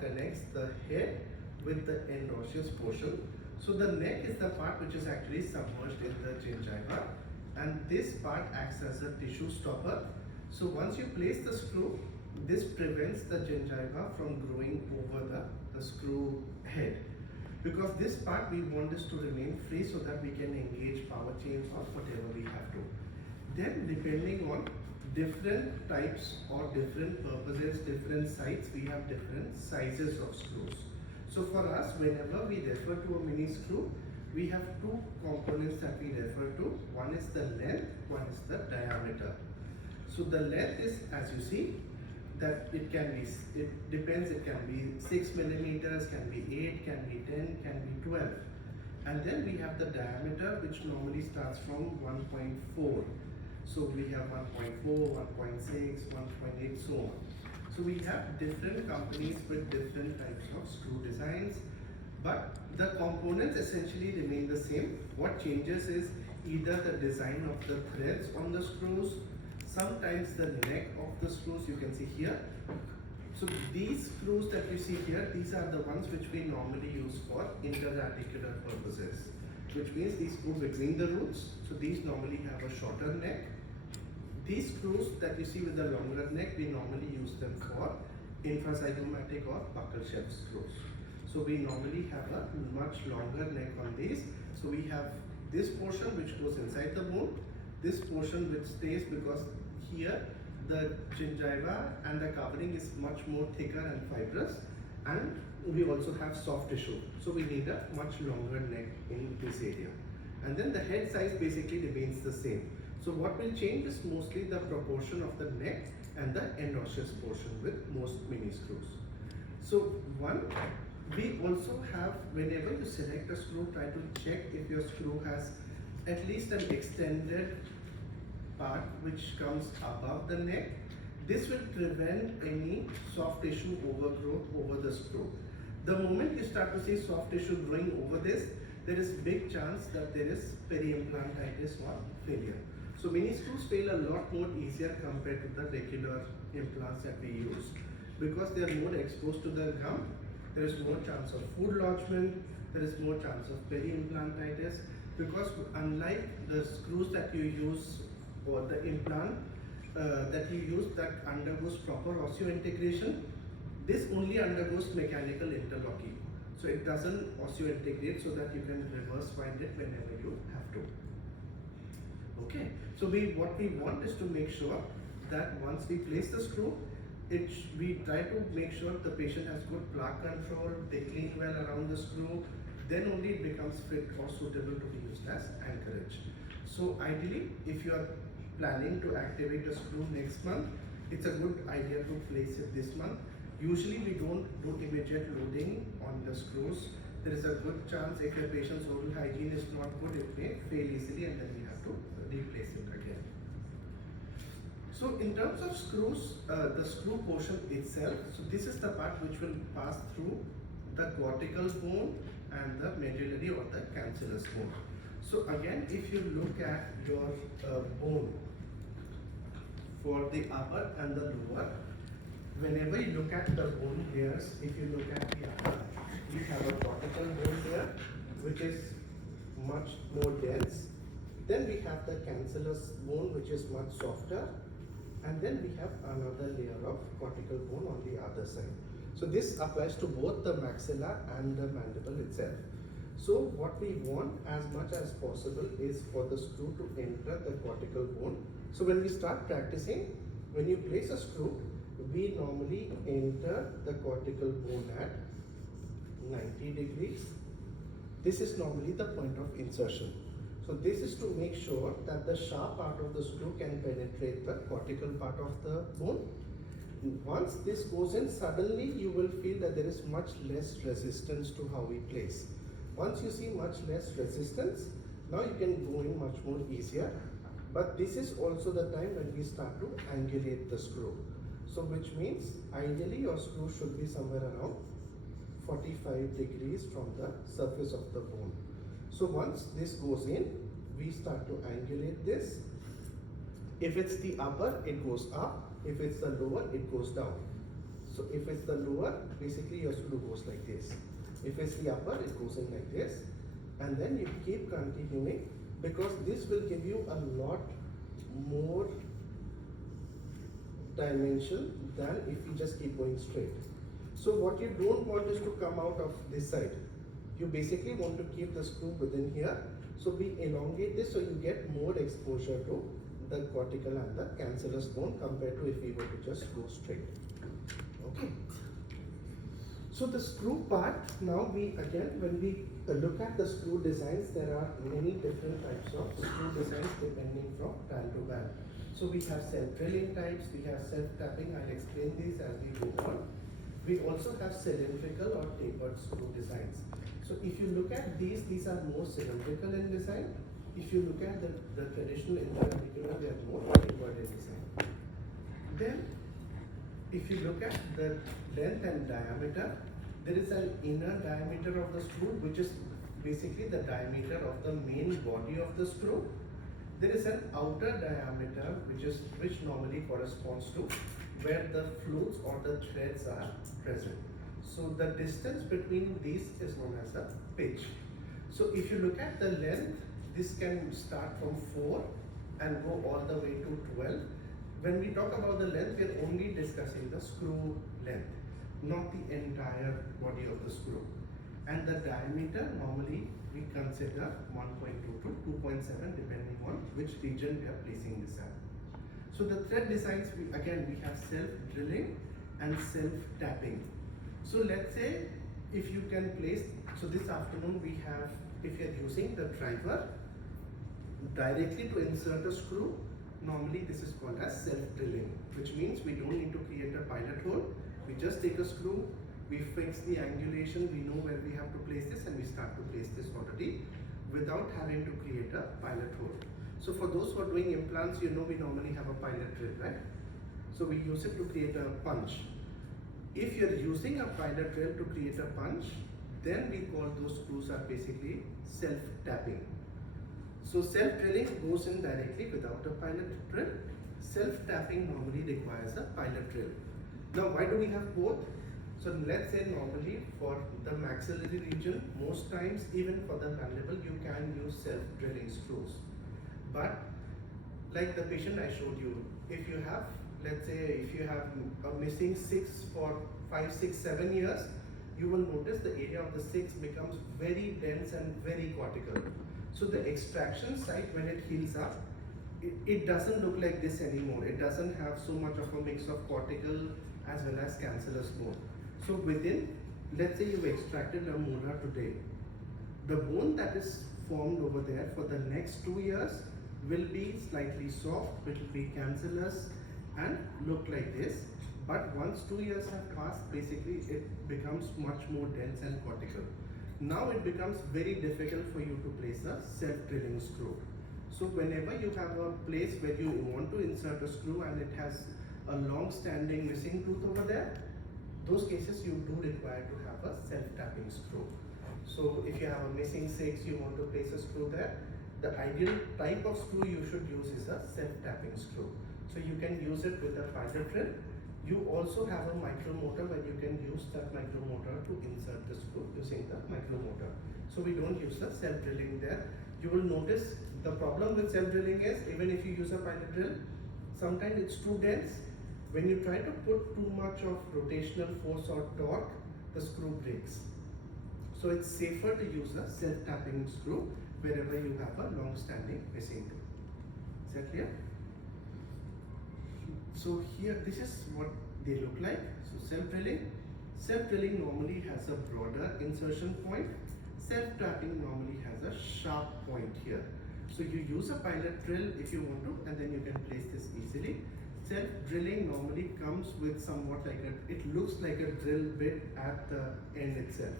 connects the head with the end osseous portion. So the neck is the part which is actually submerged in the gingiva, and this part acts as a tissue stopper. So once you place the screw, this prevents the gingiva from growing over the screw head. Because this part we want this to remain free so that we can engage power chains or whatever we have to. Then depending on different types or different purposes, different sites, we have different sizes of screws. So for us, whenever we refer to a mini screw, we have two components that we refer to. One is the length, one is the diameter. So the length is, as you see, that it depends, it can be 6 millimeters, can be 8, can be 10, can be 12. And then we have the diameter, which normally starts from 1.4. So we have 1.4, 1.6, 1.8, so on. So we have different companies with different types of screw designs, but the components essentially remain the same. What changes is either the design of the threads on the screws, sometimes the neck of the screws, you can see here. So these screws that you see here, these are the ones which we normally use for interarticular purposes, which means these go between the roots. So these normally have a shorter neck. These screws that you see with the longer neck, we normally use them for infrazygomatic or buccal shelf screws. So we normally have a much longer neck on these. So we have this portion which goes inside the bone, this portion which stays because here the gingiva and the covering is much more thicker and fibrous, and we also have soft tissue. So we need a much longer neck in this area. And then the head size basically remains the same. So what will change is mostly the proportion of the neck and the end osseous portion with most mini screws. So we also have, whenever you select a screw, try to check if your screw has at least an extended part which comes above the neck. This will prevent any soft tissue overgrowth over the screw. The moment you start to see soft tissue growing over this, there is big chance that there is peri-implantitis or failure. So mini screws fail a lot more easier compared to the regular implants that we use, because they are more exposed to the gum. There is more chance of food lodgement, there is more chance of peri-implantitis, because unlike the screws that you use or the implant that you use that undergoes proper osseointegration, this only undergoes mechanical interlocking. So it doesn't osseointegrate so that you can reverse wind it whenever you have to. Okay, so what we want is to make sure that once we place the screw, we try to make sure the patient has good plaque control, they clean well around the screw, then only it becomes fit or suitable to be used as anchorage. So ideally, if you are planning to activate a screw next month, it's a good idea to place it this month. Usually we don't do immediate loading on the screws. There is a good chance if your patient's oral hygiene is not good, it may fail easily and then we have to replace it again. So in terms of screws, the screw portion itself, so this is the part which will pass through the cortical bone and the medullary or the cancellous bone. So again, if you look at your bone for the upper and the lower, whenever you look at the bone layers, if you look at the upper, we have a cortical bone layer which is much more dense. Then we have the cancellous bone which is much softer, and then we have another layer of cortical bone on the other side. So this applies to both the maxilla and the mandible itself. So what we want as much as possible is for the screw to enter the cortical bone. So when we start practicing, when you place a screw, we normally enter the cortical bone at 90 degrees. This is normally the point of insertion. So this is to make sure that the sharp part of the screw can penetrate the cortical part of the bone. Once this goes in, suddenly you will feel that there is much less resistance to how we place. Once you see much less resistance, now you can go in much more easier. But this is also the time when we start to angulate the screw. So which means ideally your screw should be somewhere around 45 degrees from the surface of the bone. So once this goes in, we start to angulate this. If it's the upper, it goes up. If it's the lower, it goes down. So if it's the lower, basically your screw goes like this. If it's the upper, it goes in like this. And then you keep continuing, because this will give you a lot more dimension than if you just keep going straight. So what you don't want is to come out of this side. You basically want to keep the screw within here. So we elongate this so you get more exposure to the cortical and the cancellous bone compared to if we were to just go straight. Okay. So the screw part, now we again, when we look at the screw designs, there are many different types of screw designs depending from band to band. So we have self-drilling types, we have self-tapping. I'll explain these as we go on. We also have cylindrical or tapered screw designs. So if you look at these are more cylindrical in design. If you look at the traditional intraventricular, they are more tapered in design. Then, if you look at the length and diameter, there is an inner diameter of the screw, which is basically the diameter of the main body of the screw. There is an outer diameter, which normally corresponds to where the flutes or the threads are present. So the distance between these is known as a pitch. So if you look at the length, this can start from 4 and go all the way to 12. When we talk about the length, we are only discussing the screw length, not the entire body of the screw. And the diameter, normally we consider 1.2 to 2.7 depending on which region we are placing this at. So the thread designs, we have self-drilling and self-tapping. So let's say if you can place, so this afternoon we have, if you are using the driver directly to insert a screw, normally this is called as self-drilling, which means we don't need to create a pilot hole. We just take a screw, we fix the angulation, we know where we have to place this, and we start to place this already without having to create a pilot hole. So for those who are doing implants, you know we normally have a pilot drill, right? So we use it to create a punch. If you're using a pilot drill to create a punch, then we call those screws are basically self-tapping. So self-drilling goes in directly without a pilot drill. Self-tapping normally requires a pilot drill. Now why do we have both? So let's say normally for the maxillary region, most times even for the mandible, you can use self-drilling screws. But like the patient I showed you, if you have, let's say if you have a missing 6 for 5, 6, 7 years, you will notice the area of the 6 becomes very dense and very cortical. So the extraction site, when it heals up, it doesn't look like this anymore. It doesn't have so much of a mix of cortical as well as cancellous bone. So within, let's say you've extracted a molar today, the bone that is formed over there for the next 2 years will be slightly soft, it will be cancellous and look like this. But once 2 years have passed, basically it becomes much more dense and cortical. Now it becomes very difficult for you to place a self-drilling screw. So whenever you have a place where you want to insert a screw and it has a long-standing missing tooth over there, those cases you do require to have a self-tapping screw. So if you have a missing 6, you want to place a screw there, the ideal type of screw you should use is a self-tapping screw. So you can use it with a pilot drill. You also have a micromotor where you can use that micromotor to insert the screw using the micromotor. So we don't use the self-drilling there. You will notice the problem with self-drilling is even if you use a pilot drill, sometimes it's too dense. When you try to put too much of rotational force or torque, the screw breaks. So it's safer to use a self-tapping screw wherever you have a long-standing missing tooth. Is that clear? So here, this is what they look like. So self-drilling normally has a broader insertion point. Self-tapping normally has a sharp point here. So you use a pilot drill if you want to, and then you can place this easily. Self-drilling normally comes with somewhat like it looks like a drill bit at the end itself.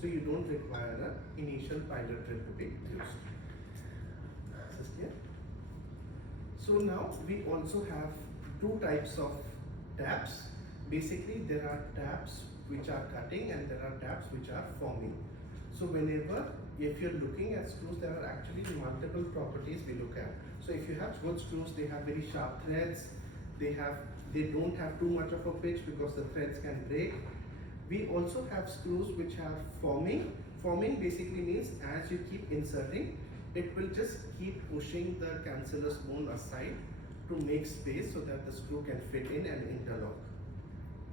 So you don't require an initial pilot drill to be used. Is this clear? So now we also have 2 types of taps. Basically there are taps which are cutting and there are taps which are forming. So whenever, if you're looking at screws, there are actually multiple properties we look at. So if you have good screws, they have very sharp threads, they have they don't have too much of a pitch because the threads can break. We also have screws which have forming. Forming basically means as you keep inserting, it will just keep pushing the cancellous bone aside to make space so that the screw can fit in and interlock.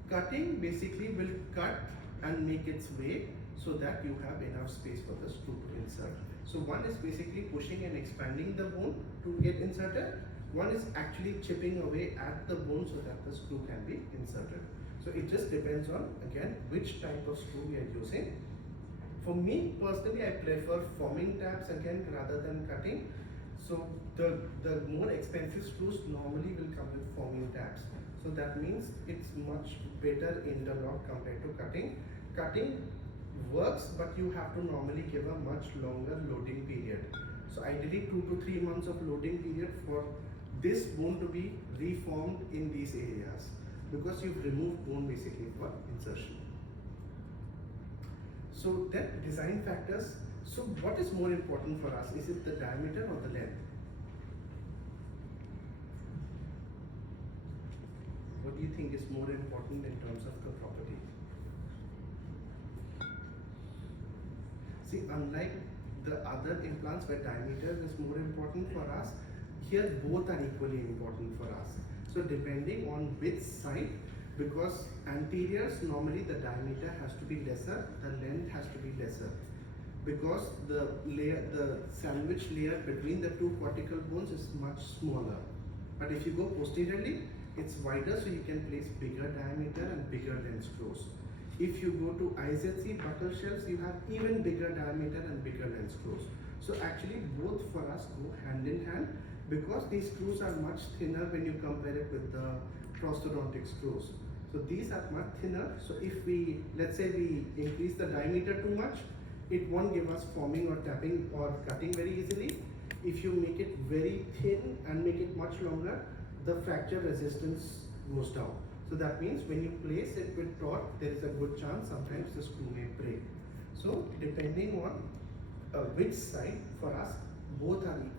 Cutting basically will cut and make its way so that you have enough space for the screw to insert. So one is basically pushing and expanding the bone to get inserted. One is actually chipping away at the bone so that the screw can be inserted. So it just depends on, again, which type of screw we are using. For me personally, I prefer forming tabs again rather than cutting. So the more expensive screws normally will come with forming tabs. So that means it's much better interlock compared to cutting. Cutting works, but you have to normally give a much longer loading period. So ideally 2 to 3 months of loading period for this bone to be reformed in these areas, because you've removed bone basically for insertion. So then design factors. So what is more important for us? Is it the diameter or the length? What do you think is more important in terms of the property? See, unlike the other implants where diameter is more important for us, here both are equally important for us. So depending on which side, because anteriors normally the diameter has to be lesser, the length has to be lesser, because the sandwich layer between the two cortical bones is much smaller. But if you go posteriorly, it's wider, so you can place bigger diameter and bigger length screws. If you go to IZC buckle shelves, you have even bigger diameter and bigger length screws. So actually both for us go hand in hand, because these screws are much thinner when you compare it with the prosthodontic screws. So these are much thinner. So if we, let's say we increase the diameter too much, it won't give us forming or tapping or cutting very easily. If you make it very thin and make it much longer, the fracture resistance goes down. So that means when you place it with torque, there is a good chance sometimes the screw may break. So depending on which side, for us both are equal.